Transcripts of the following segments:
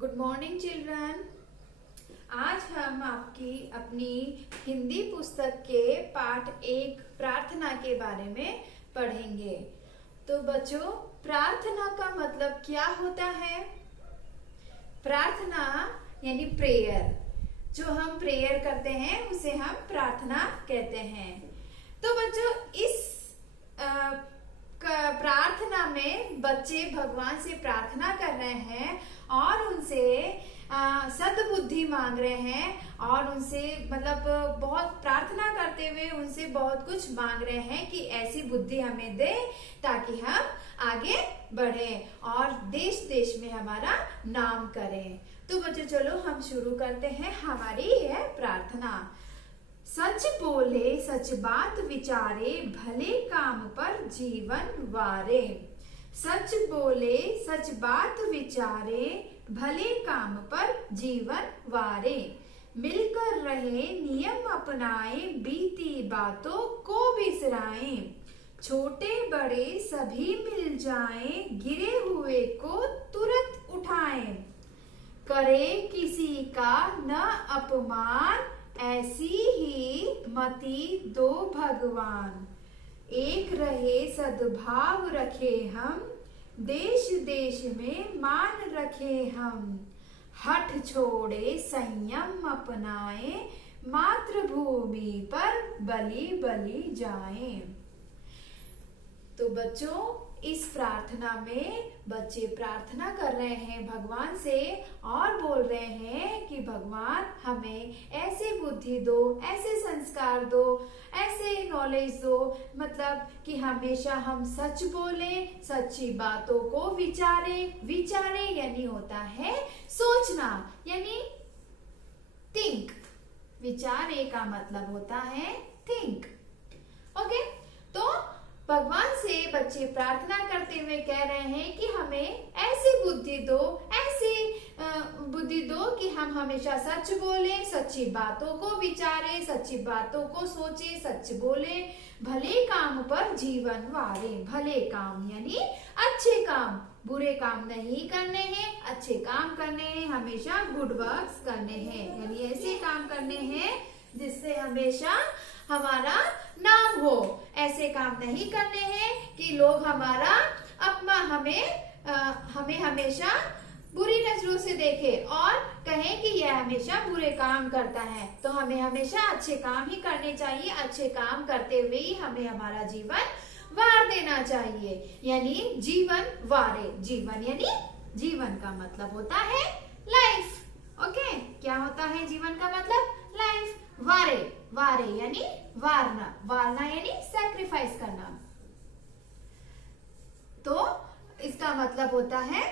Good morning children. आज हम आपकी अपनी हिंदी पुस्तक के पाठ 1 प्रार्थना के बारे में पढ़ेंगे। तो बच्चों, प्रार्थना का मतलब क्या होता है? प्रार्थना यानी प्रेयर, जो हम प्रेयर करते हैं उसे हम प्रार्थना कहते हैं। तो बच्चों, इस प्रार्थना में बच्चे भगवान से प्रार्थना कर रहे हैं और उनसे सद्बुद्धि मांग रहे हैं और उनसे मतलब बहुत प्रार्थना करते हुए उनसे बहुत कुछ मांग रहे हैं कि ऐसी बुद्धि हमें दे ताकि हम आगे बढ़ें और देश देश में हमारा नाम करें। तो बच्चों, चलो हम शुरू करते हैं हमारी यह प्रार्थना। सच बोले सच बात विचारे, भले काम पर जीवन वारे। सच बोले सच बात विचारे, भले काम पर जीवन वारे। मिलकर रहे नियम अपनाए, बीती बातों को बिसराए। छोटे बड़े सभी मिल जाएं, गिरे हुए को तुरंत उठाएं। करे किसी का न अपमान, ऐसी ही मति दो भगवान। एक रहे सद्भाव रखे हम, देश देश में मान रखे हम। हठ छोड़े संयम अपनाए, मातृभूमि पर बलि बलि जाएं। तो बच्चों, इस प्रार्थना में बच्चे प्रार्थना कर रहे हैं भगवान से और बोल रहे हैं कि भगवान हमें ऐसी बुद्धि दो, ऐसे संस्कार दो, ऐसे नॉलेज दो, मतलब कि हमेशा हम सच बोले, सच्ची बातों को विचारे। विचारे यानी होता है सोचना, यानी थिंक। विचारे का मतलब होता है थिंक। ओके, तो भगवान से बच्चे प्रार्थना करते हुए कह रहे हैं कि हमें ऐसी बुद्धि दो, ऐसी बुद्धि दो कि हम हमेशा सच बोले, सच्ची बातों को विचारे, सच्ची बातों को सोचे, सच बोले, भले काम पर जीवन वारे। भले काम यानी अच्छे काम, बुरे काम नहीं करने हैं, अच्छे काम करने हैं, हमेशा गुड वर्क्स करने हैं, यानी ऐसे काम करने हैं जिससे हमेशा हमारा नाम हो। ऐसे काम नहीं करने हैं कि लोग हमारा हमें हमेशा बुरी नजरों से देखे और कहें कि यह हमेशा बुरे काम करता है। तो हमें हमेशा अच्छे काम ही करने चाहिए। अच्छे काम करते हुए ही हमें हमारा जीवन वार देना चाहिए, यानी जीवन वारे। जीवन यानी जीवन का मतलब होता है लाइफ। ओके, क्या होता है जीवन का मतलब? लाइफ। वारे, वारे यानी वारना, वारना यानी सैक्रिफाइस करना। तो इसका मतलब होता है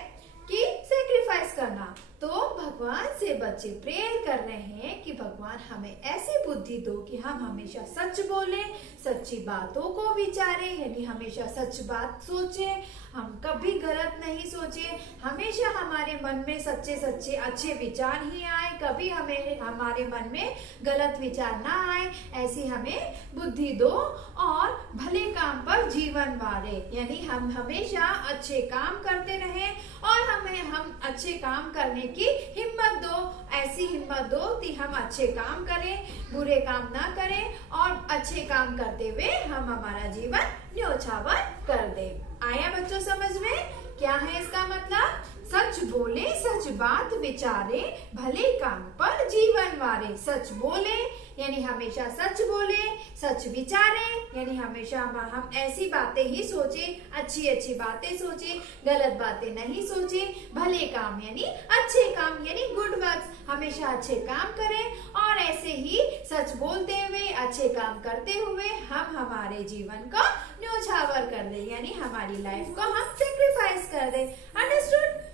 कि सैक्रिफाइस करना। तो भगवान से बच्चे प्रेयर कर रहे हैं कि भगवान हमें ऐसी बुद्धि दो कि हम हमेशा सच बोले, सच्ची बातों को विचारे, यानी हमेशा सच बात सोचे, हम कभी गलत नहीं सोचे, हमेशा हमारे मन में सच्चे सच्चे अच्छे विचार ही आए, कभी हमारे मन में गलत विचार ना आए। ऐसी हमें बुद्धि दो और भले काम पर जीवन वारे, यानी हम हमेशा अच्छे काम करते रहें और हम अच्छे काम करने की हिम्मत दो। ऐसी हिम्मत दो कि हम अच्छे काम करें, बुरे काम ना करें और अच्छे काम करते हुए हम हमारा जीवन न्योछावर कर दे। आया बच्चों समझ में? क्या है इसका मतलब? सच बोले सच बात विचारे, भले काम पर जीवन वारे। सच बोले यानी हमेशा सच बोले, सच विचारे यानी हमेशा हम ऐसी बातें ही सोचे, अच्छी अच्छी बातें सोचे, गलत बातें नहीं सोचे। भले काम यानी अच्छे काम, यानी गुड वर्क्स, हमेशा अच्छे काम करें और ऐसे ही सच बोलते हुए, अच्छे काम करते हुए हम हमारे जीवन को न्योछावर कर दे, यानी हमारी लाइफ को हम सेक्रीफाइस कर दे। अंडरस्टूड?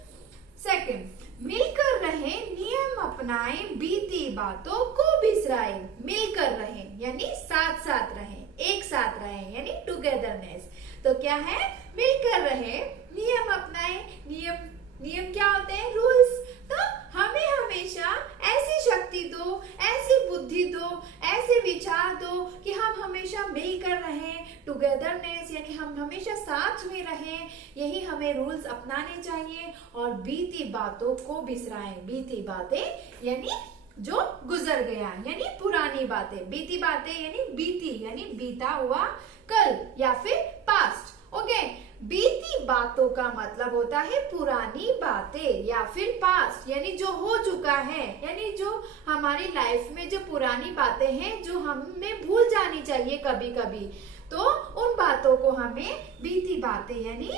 सेकंड, मिलकर रहे नियम अपनाए, बीती बातों को बिसराए। मिलकर रहे यानी साथ साथ रहे, एक साथ रहे, यानी टुगेदरनेस। तो क्या है? मिलकर रहे, नियम अपनाए। नियम क्या होते हैं? रूल्स। तो हमें हमेशा ऐसी शक्ति दो, ऐसी बुद्धि दो, ऐसे विचार दो कि हम हमेशा मिलकर रहें, टुगेदरनेस यानी हम हमेशा साथ में रहें, यही हमें रूल्स अपनाने चाहिए। और बीती बातों को बिसराएं। बीती बातें यानी जो गुजर गया, यानी पुरानी बातें। बीती बातें यानी बीती यानी बीता हुआ कल या फिर पास्ट। ओके, बीती बातों का मतलब होता है पुरानी बातें या फिर पास्ट, यानी जो हो चुका है, यानी जो हमारी लाइफ में जो पुरानी बातें हैं जो हमें भूल जानी चाहिए कभी कभी, तो उन बातों को हमें बीती बातें यानी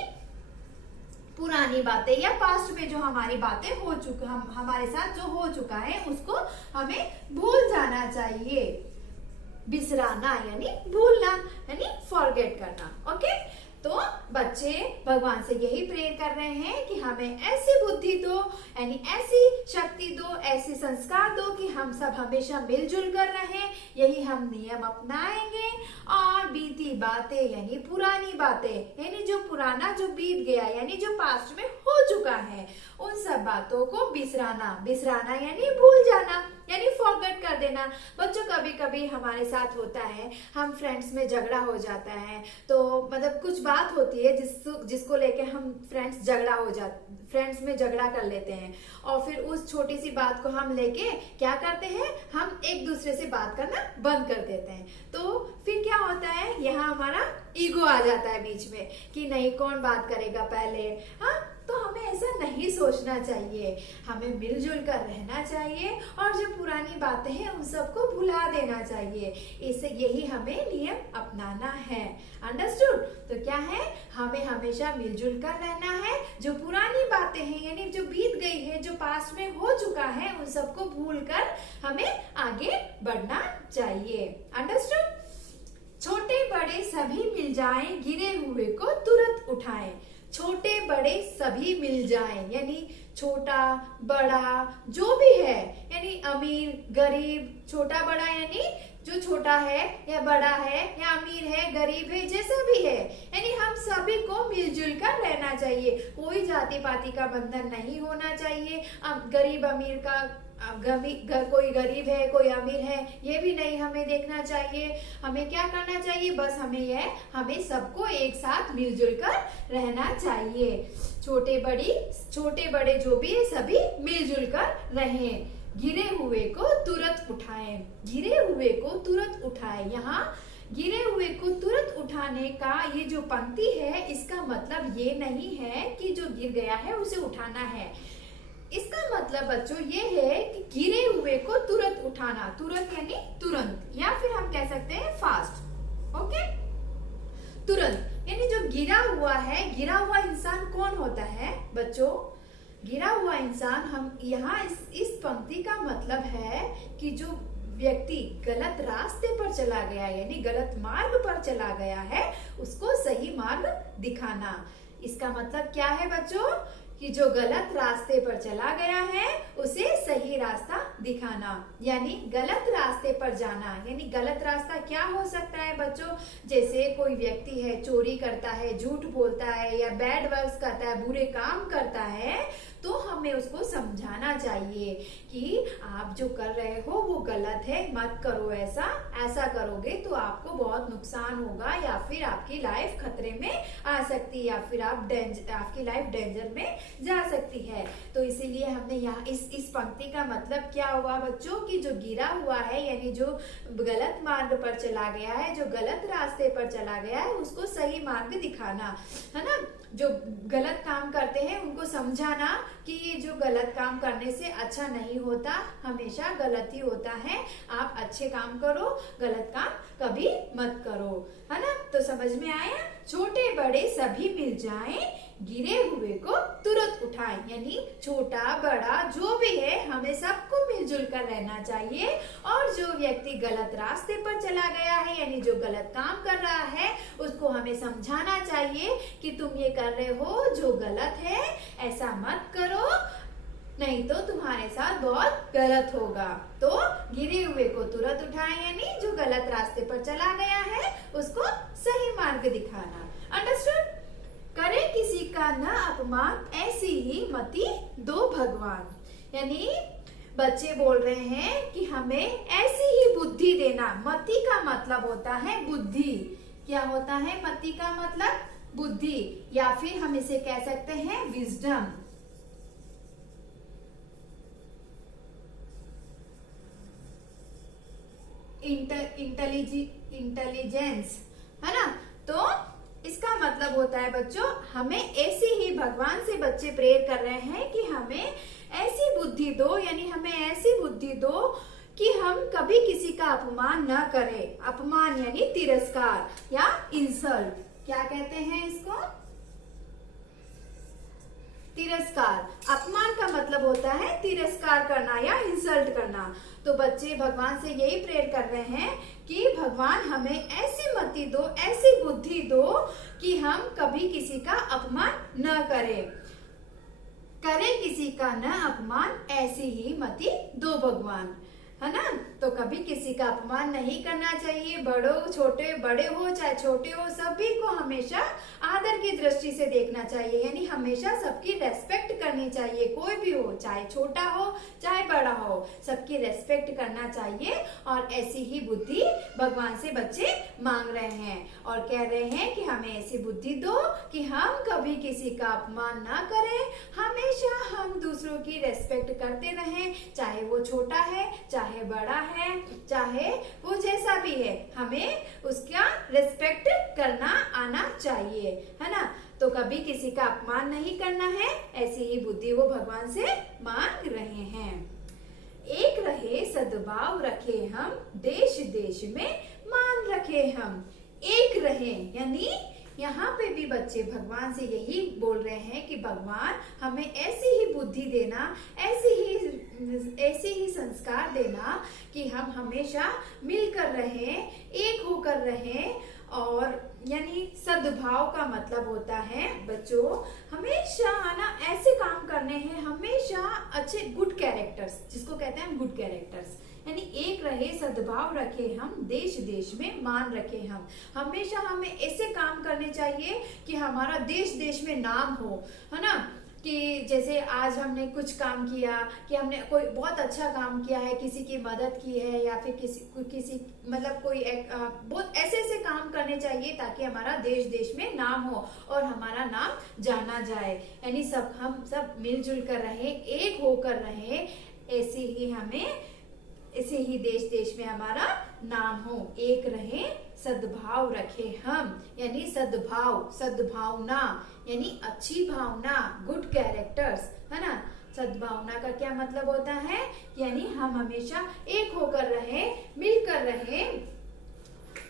पुरानी बातें या पास्ट में जो हमारी बातें हो चुका, हमारे साथ जो हो चुका है उसको हमें भूल जाना चाहिए। बिसराना यानी भूलना यानी फॉरगेट करना। ओके, तो बच्चे भगवान से यही प्रेयर कर रहे हैं कि हमें ऐसी बुद्धि दो, यानी ऐसी शक्ति दो, ऐसे संस्कार दो कि हम सब हमेशा मिलजुल कर रहें। यही हम नियम अपनाएंगे और बीती बातें यानी पुरानी बातें, यानी जो पुराना जो बीत गया यानी जो पास्ट में हो चुका है, उन सब बातों को बिसराना। बिसराना यानी भूल जाना यानी फॉरगेट कर देना। बच्चों कभी कभी हमारे साथ होता है, हम फ्रेंड्स में झगड़ा हो जाता है, तो मतलब कुछ बात होती है जिसको लेके हम फ्रेंड्स में झगड़ा कर लेते हैं, और फिर उस छोटी सी बात को हम लेके क्या करते हैं, हम एक दूसरे से बात करना बंद कर देते हैं। तो फिर क्या होता है, यहाँ हमारा ईगो आ जाता है बीच में कि नहीं कौन बात करेगा पहले। हाँ, तो हमें ऐसा नहीं सोचना चाहिए, हमें मिलजुल कर रहना चाहिए और जो पुरानी बातें हैं उन सबको भुला देना चाहिए। इससे यही हमें नियम अपनाना है। अंडरस्टूड? तो क्या है, हमें हमेशा मिलजुल कर रहना है। जो पुरानी बातें हैं यानी जो बीत गई है, जो पास्ट में हो चुका है, उन सबको भूल कर हमें आगे बढ़ना चाहिए। अंडरस्टूड? छोटे बड़े सभी मिल जाएं, गिरे हुए को तुरंत उठाएं। छोटे बड़े सभी मिल जाएं यानी छोटा बड़ा जो भी है, यानी अमीर गरीब, छोटा बड़ा यानी जो छोटा है या बड़ा है या अमीर है गरीब है जैसा भी है, यानी हम सभी को मिलजुल कर रहना चाहिए। कोई जाति पाति का बंधन नहीं होना चाहिए। अब गरीब अमीर का कोई गरीब है कोई अमीर है ये भी नहीं हमें देखना चाहिए। हमें क्या करना चाहिए, बस हमें सबको एक साथ मिलजुल कर रहना चाहिए। छोटे बड़े जो भी है सभी मिलजुल कर रहें। गिरे हुए को तुरंत उठाएं। गिरे हुए को तुरंत उठाएं। यहाँ गिरे हुए को तुरंत उठाने का ये जो पंक्ति है, इसका मतलब ये नहीं है कि जो गिर गया है उसे उठाना है। इसका मतलब बच्चों ये है कि गिरे हुए को तुरंत उठाना। तुरंत यानी तुरंत, या फिर हम कह सकते हैं फास्ट। ओके, तुरंत यानी जो गिरा हुआ है, गिरा हुआ इंसान कौन होता है बच्चों? गिरा हुआ इंसान, हम यहाँ इस पंक्ति का मतलब है कि जो व्यक्ति गलत रास्ते पर चला गया यानी गलत मार्ग पर चला गया है, उसको सही मार्ग दिखाना। इसका मतलब क्या है बच्चों, कि जो गलत रास्ते पर चला गया है उसे सही रास्ता दिखाना, यानी गलत रास्ते पर जाना। यानी गलत रास्ता क्या हो सकता है बच्चों, जैसे कोई व्यक्ति है चोरी करता है, झूठ बोलता है या बैड वर्क्स करता है, बुरे काम करता है, तो हमें उसको समझाना चाहिए कि आप जो कर रहे हो वो गलत है, मत करो ऐसा करोगे तो आपको बहुत नुकसान होगा या फिर आपकी लाइफ खतरे में आ सकती है या फिर आपकी लाइफ डेंजर में जा सकती है। तो इसीलिए हमने यहाँ इस पंक्ति का मतलब क्या हुआ बच्चों, कि जो गिरा हुआ है यानी जो गलत मार्ग पर चला गया है, जो गलत रास्ते पर चला गया है, उसको सही मार्ग दिखाना है ना। जो गलत काम करते हैं उनको समझाना कि ये जो गलत काम करने से अच्छा नहीं होता, हमेशा गलत ही होता है, आप अच्छे काम करो, गलत काम कभी मत करो, है ना। तो समझ में आया, छोटे बड़े सभी मिल जाएं, गिरे हुए को तुरंत उठाएं, यानी छोटा बड़ा जो भी है हमें सबको मिलजुल कर रहना चाहिए। और जो व्यक्ति गलत रास्ते पर चला गया है यानी जो गलत काम कर रहा है, उसको हमें समझाना चाहिए कि तुम ये कर रहे हो जो गलत है, ऐसा मत करो, नहीं तो तुम्हारे साथ बहुत गलत होगा। तो गिरे हुए को तुरंत उठाएं यानी जो गलत रास्ते पर चला गया है उसको सही मार्ग दिखाना। अंडरस्टूड? करे किसी का न अपमान, ऐसी ही मति दो भगवान। यानी बच्चे बोल रहे हैं कि हमें ऐसी ही बुद्धि देना। मति का मतलब होता है बुद्धि, क्या होता है मति का मतलब? बुद्धि, या फिर हम इसे कह सकते हैं विजडम। इंटेलिजेंस, है ना। तो इसका मतलब होता है बच्चों, हमें ऐसी ही भगवान से बच्चे प्रेयर कर रहे हैं कि हमें ऐसी बुद्धि दो, यानी हमें ऐसी बुद्धि दो कि हम कभी किसी का अपमान न करें। अपमान यानी तिरस्कार या इंसल्ट, क्या कहते हैं इसको? तिरस्कार। अपमान का मतलब होता है तिरस्कार करना या इंसल्ट करना। तो बच्चे भगवान से यही प्रेयर कर रहे हैं कि भगवान हमें ऐसी मति दो, ऐसी बुद्धि दो कि हम कभी किसी का अपमान न करें। करें किसी का न अपमान, ऐसी ही मति दो भगवान, है ना। तो कभी किसी का अपमान नहीं करना चाहिए। बड़ों छोटे, बड़े हो चाहे छोटे हो, सभी को हमेशा आदर की दृष्टि से देखना चाहिए, यानी हमेशा सबकी रेस्पेक्ट करनी चाहिए। कोई भी हो, चाहे छोटा हो चाहे बड़ा हो, सबकी रेस्पेक्ट करना चाहिए। और ऐसी ही बुद्धि भगवान से बच्चे मांग रहे हैं और कह रहे हैं कि हमें ऐसी बुद्धि दो कि हम कभी किसी का अपमान ना करें, हमेशा हम दूसरों की रेस्पेक्ट करते रहें, चाहे वो छोटा है चाहे बड़ा है, चाहे वो जैसा भी है, हमें उसका रिस्पेक्ट करना आना चाहिए, है ना। तो कभी किसी का अपमान नहीं करना है, ऐसी ही बुद्धि वो भगवान से मांग रहे हैं। एक रहे सद्भाव रखे हम, देश देश में मान रखे हम। एक रहे यानी यहाँ पे भी बच्चे भगवान से यही बोल रहे हैं कि भगवान हमें ऐसी ही बुद्धि देना, ऐसे ही संस्कार देना कि हम हमेशा मिलकर रहें, एक होकर रहें। और यानी सद्भाव का मतलब होता है बच्चों, हमेशा ना ऐसे काम करने हैं, हमेशा अच्छे गुड कैरेक्टर्स, जिसको कहते हैं गुड कैरेक्टर्स। यानी एक रहे सद्भाव रखे हम, देश देश में मान रखे हम। हमेशा हमें ऐसे काम करने चाहिए कि हमारा देश देश में नाम हो, है ना। कि जैसे आज हमने कुछ काम किया, कि हमने कोई बहुत अच्छा काम किया है, किसी की मदद की है, या फिर किसी मतलब कोई बहुत ऐसे काम करने चाहिए ताकि हमारा देश देश में नाम हो और हमारा नाम जाना जाए। यानी हम सब मिलजुल कर रहे, एक होकर रहे, ऐसे ही देश देश में हमारा नाम हो। एक रहे सद्भाव रखे हम, यानी सद्भाव, सद्भावना यानी अच्छी भावना, गुड कैरेक्टर्स, है ना। सद्भावना का क्या मतलब होता है? यानी हम हमेशा एक होकर रहे, मिलकर रहे,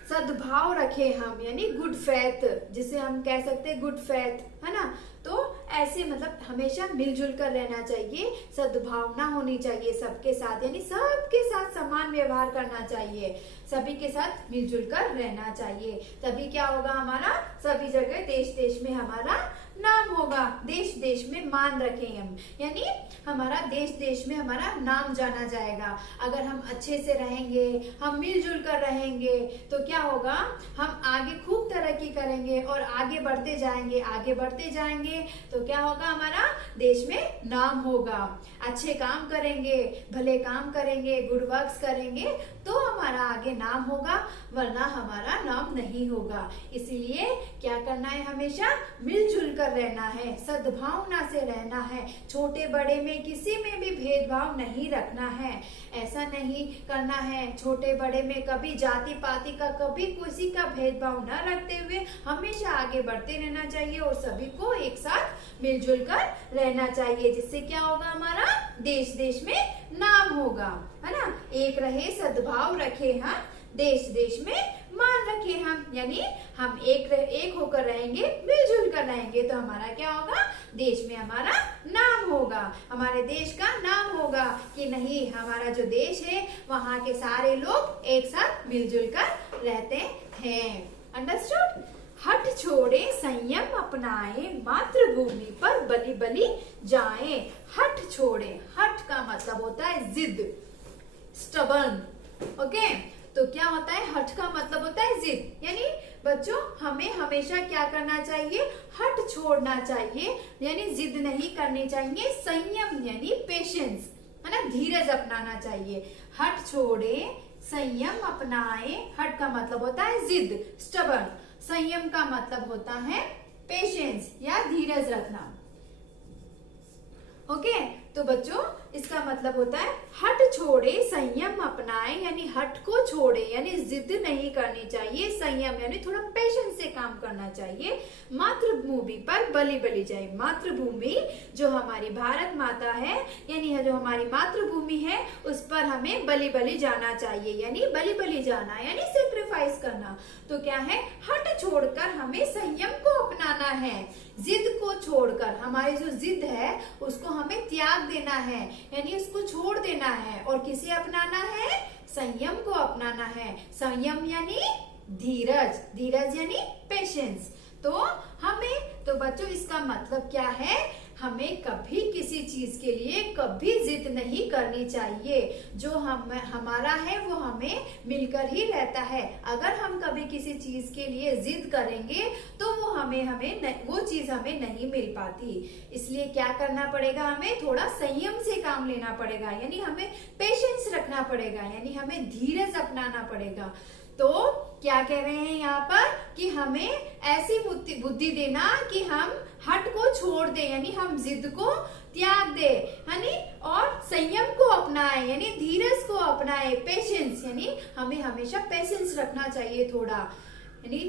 सद्भाव रखे हम, यानी गुड फेथ, जिसे हम कह सकते हैं गुड फेथ, है ना। तो ऐसे मतलब हमेशा मिलजुल कर रहना चाहिए, सद्भावना होनी चाहिए सबके साथ, यानी सबके साथ समान व्यवहार करना चाहिए, सभी के साथ मिलजुल कर रहना चाहिए। तभी क्या होगा, हमारा सभी जगह देश देश में हमारा नाम होगा, देश देश में मान रखें हम, यानी हमारा देश देश में हमारा नाम जाना जाएगा। अगर हम अच्छे से रहेंगे, हम मिलजुल कर रहेंगे, तो क्या होगा, हम आगे खूब तरक्की करेंगे और आगे बढ़ते जाएंगे। आगे बढ़ते जाएंगे तो क्या होगा, हमारा देश में नाम होगा। अच्छे काम करेंगे, भले काम करेंगे, गुड वर्क्स करेंगे तो हमारा आगे नाम होगा, वरना हमारा नाम नहीं होगा। इसलिए क्या करना है, हमेशा मिलजुल कर रहना है, सद्भावना से रहना है, छोटे बड़े में किसी में भी भेदभाव नहीं रखना है। ऐसा नहीं करना है, छोटे बड़े में कभी जाति पाति का, कभी किसी का भेदभाव न रखते हुए हमेशा आगे बढ़ते रहना चाहिए और सभी को एक साथ मिलजुल कर रहना चाहिए, जिससे क्या होगा, हमारा देश देश में नाम होगा, है ना। एक रहे सद्भाव रखे हम, देश देश में मान रखे हम, यानी हम एक होकर रहेंगे, मिलजुल कर रहेंगे तो हमारा क्या होगा, देश में हमारा नाम होगा, हमारे देश का नाम होगा कि नहीं, हमारा जो देश है वहाँ के सारे लोग एक साथ मिलजुल कर रहते हैं। अंडरस्टूड? हट छोड़े संयम अपनाए, मातृभूमि पर बलि बलि जाए। हट छोड़े, हट का मतलब होता है जिद, स्टबर्न, ओके। तो क्या होता है, हट का मतलब होता है जिद, यानी बच्चों हमें हमेशा क्या करना चाहिए, हट छोड़ना चाहिए, यानी जिद नहीं करनी चाहिए। संयम यानी पेशेंस, है ना, धीरज अपनाना चाहिए। हट छोड़े संयम अपनाए, हट का मतलब होता है जिद, स्टबर्न। संयम का मतलब होता है पेशेंस या धीरज रखना। ओके तो बच्चों इसका मतलब होता है हट छोड़े संयम अपनाए, यानी हट को छोड़े यानी जिद नहीं करनी चाहिए, संयम यानी थोड़ा पेशेंस से काम करना चाहिए। मातृभूमि पर बलि बलि जाए, मातृभूमि जो हमारी भारत माता है यानी जो हमारी मातृभूमि है उस पर हमें बलि बलि जाना चाहिए, यानी बलि बलि जाना यानी सेक्रीफाइस करना। तो क्या है, हट छोड़कर हमें संयम को अपनाना है, जिद को छोड़कर हमारी जो जिद है उसको हमें त्याग देना है यानी उसको छोड़ देना है, और किसे अपनाना है, संयम को अपनाना है। संयम यानी धीरज, धीरज यानी पेशेंस। तो बच्चों इसका मतलब क्या है, हमें कभी किसी चीज के लिए कभी जिद नहीं करनी चाहिए, जो हमारा है वो हमें मिलकर ही रहता है। अगर हम कभी किसी चीज के लिए जिद करेंगे तो वो वो चीज हमें नहीं मिल पाती। इसलिए क्या करना पड़ेगा, हमें थोड़ा संयम से काम लेना पड़ेगा, यानी हमें पेशेंस रखना पड़ेगा, यानी हमें धीरज अपनाना पड़ेगा। तो क्या कह रहे हैं यहाँ पर कि हमें ऐसी बुद्धि देना कि हम हट को छोड़ दें, यानी हम जिद को त्याग दे, यानी और संयम को अपनाए यानी धीरज को अपनाए, पेशेंस यानी हमें हमेशा पेशेंस रखना चाहिए थोड़ा, यानी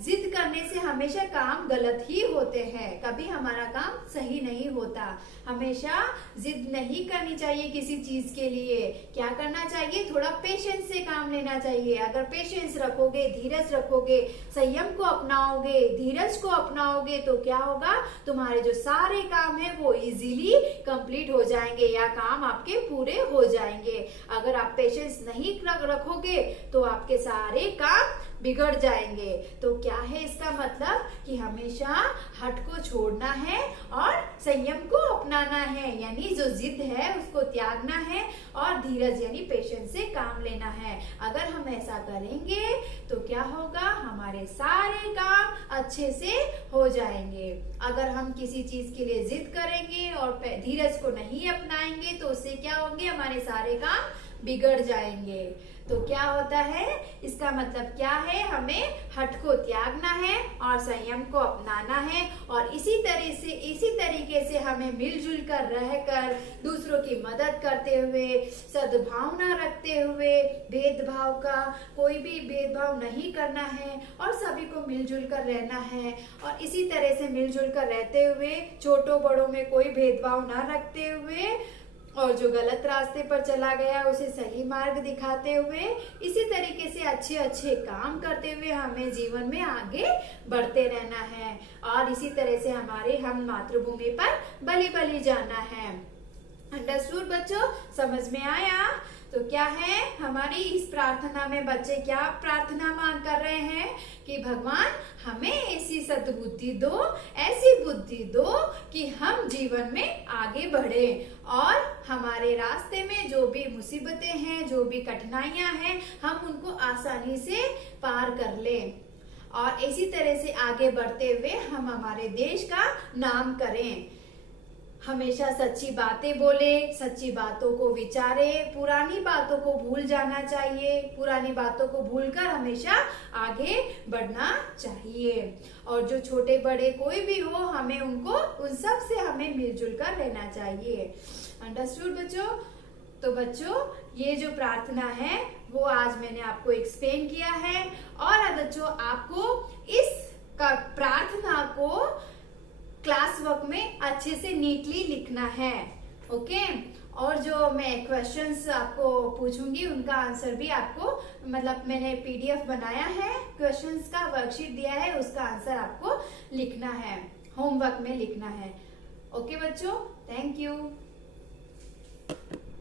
जिद करने से हमेशा काम गलत ही होते हैं, कभी हमारा काम सही नहीं होता। हमेशा जिद नहीं करनी चाहिए किसी चीज के लिए, क्या करना चाहिए, थोड़ा पेशेंस से काम लेना चाहिए। अगर पेशेंस रखोगे, धीरज रखोगे, संयम को अपनाओगे, धीरज को अपनाओगे तो क्या होगा, तुम्हारे जो सारे काम है वो इजीली कंप्लीट हो जाएंगे या काम आपके पूरे हो जाएंगे। अगर आप पेशेंस नहीं रखोगे तो आपके सारे काम बिगड़ जाएंगे। तो क्या है इसका मतलब कि हमेशा हट को छोड़ना है और संयम को अपनाना है, यानी जो जिद है उसको त्यागना है और धीरज यानी पेशेंस से काम लेना है। अगर हम ऐसा करेंगे तो क्या होगा, हमारे सारे काम अच्छे से हो जाएंगे। अगर हम किसी चीज के लिए जिद करेंगे और धीरज को नहीं अपनाएंगे तो उससे क्या होंगे, हमारे सारे काम बिगड़ जाएंगे। तो क्या होता है, इसका मतलब क्या है, हमें हट को त्यागना है और संयम को अपनाना है, और इसी तरीके से हमें मिलजुल कर रहकर दूसरों की मदद करते हुए, सद्भावना रखते हुए, कोई भी भेदभाव नहीं करना है और सभी को मिलजुल कर रहना है। और इसी तरह से मिलजुल कर रहते हुए, छोटों बड़ों में कोई भेदभाव न रखते हुए, और जो गलत रास्ते पर चला गया उसे सही मार्ग दिखाते हुए, इसी तरीके से अच्छे अच्छे काम करते हुए हमें जीवन में आगे बढ़ते रहना है, और इसी तरह से हम मातृभूमि पर बलि बलि जाना है। अंडरस्टूड बच्चों, समझ में आया? तो क्या है, हमारी इस प्रार्थना में बच्चे क्या प्रार्थना मांग कर रहे हैं कि भगवान हमें ऐसी सद्बुद्धि दो, ऐसी बुद्धि दो कि हम जीवन में आगे बढ़े और हमारे रास्ते में जो भी मुसीबतें हैं, जो भी कठिनाइयां हैं, हम उनको आसानी से पार कर लें, और इसी तरह से आगे बढ़ते हुए हम हमारे देश का नाम करें। हमेशा सच्ची बातें बोले, सच्ची बातों को विचारे, पुरानी बातों को भूल जाना चाहिए, पुरानी बातों को भूलकर हमेशा आगे बढ़ना चाहिए। और जो छोटे बड़े कोई भी हो, हमें उन सब से हमें मिलजुल कर रहना चाहिए। अंडरस्टूड बच्चों? तो बच्चों ये जो प्रार्थना है वो आज मैंने आपको एक्सप्लेन किया है, और बच्चों आपको इस प्रार्थना को क्लास वर्क में अच्छे से नीटली लिखना है। ओके, और जो मैं क्वेश्चंस आपको पूछूंगी उनका आंसर भी आपको, मतलब मैंने PDF बनाया है, क्वेश्चंस का वर्कशीट दिया है, उसका आंसर आपको लिखना है, होमवर्क में लिखना है। ओके बच्चों, थैंक यू।